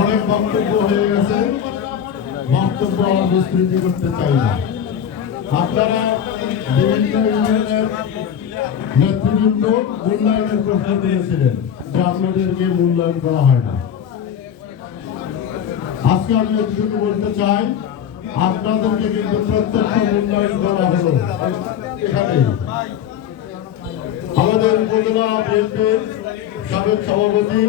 অনেক বক্তব্য হয়ে গেছে, বক্তব্য বিস্তৃতি করতে চাই না। আপনারা বিভিন্ন ইউনিয়নের নেতৃবৃন্দ মূল্যায়নের প্রশ্ন দিয়েছিলেন যে আপনাদেরকে মূল্যায়ন করা হয় না। আজকে আমি এটুকু বলতে চাই, আপনাদেরকে কিন্তু প্রত্যক্ষ মূল্যায়ন করা হলো। এখানে আমাদের উপজেলা বিএনপির সাবেক সভাপতি,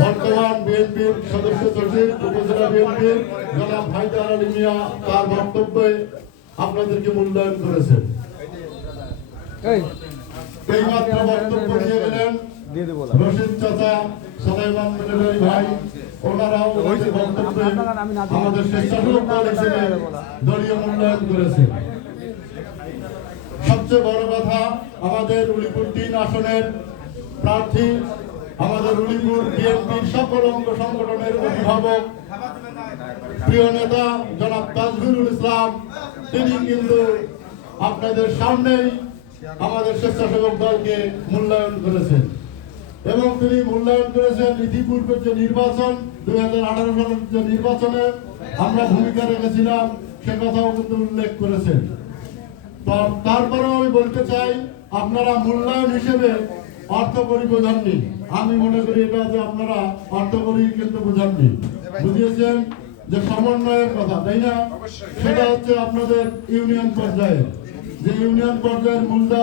বর্তমান বিএনপির সদস্য সচিব উপজেলা বিএনপির জনাব হায়দার আলী মিয়া তার বক্তব্যে আপনাদেরকে মূল্যায়ন করেছেন। এইমাত্র বক্তব্য দিয়ে গেলেন রশিদ চাচা, সালাইমান মিনারি ভাই, ওনারাও বক্তব্যে আমাদের স্বেচ্ছাসেবক দল হিসেবে দলীয় মূল্যায়ন করেছে। সবচেয়ে বড় কথা, আমাদের উলিপুর ৩ আসনের প্রার্থী, আমাদের উলিপুর বিএনপির সকল অঙ্গ সংগঠনের অভিভাবক, প্রিয় নেতা জনাব তাজহিরুল ইসলাম, তিনি কিন্তু আপনাদের সামনেই আমাদের স্বেচ্ছাসেবক দলকে মূল্যায়ন করেছেন এবং তিনি মূল্যায়ন করেছেন ইতিপূর্বের যে নির্বাচন 2018 সালের যে নির্বাচনে আমরা ভূমিকা রেখেছিলাম সে কথাও কিন্তু উল্লেখ করেছেন। তারপরেও আমি বলতে চাই, আপনারা মূল্যায়ন হিসেবে অর্থকরী বোঝাননি। আমি মনে করি এটা যে আপনারা অর্থকরী কিন্তু বোঝাননি, বুঝিয়েছেন যে সমন্বয়ের কথা, তাই না? সেটা হচ্ছে আপনাদের ইউনিয়ন পর্যায়ে, যে ইউনিয়ন পর্যায়ের মূল্যায়ন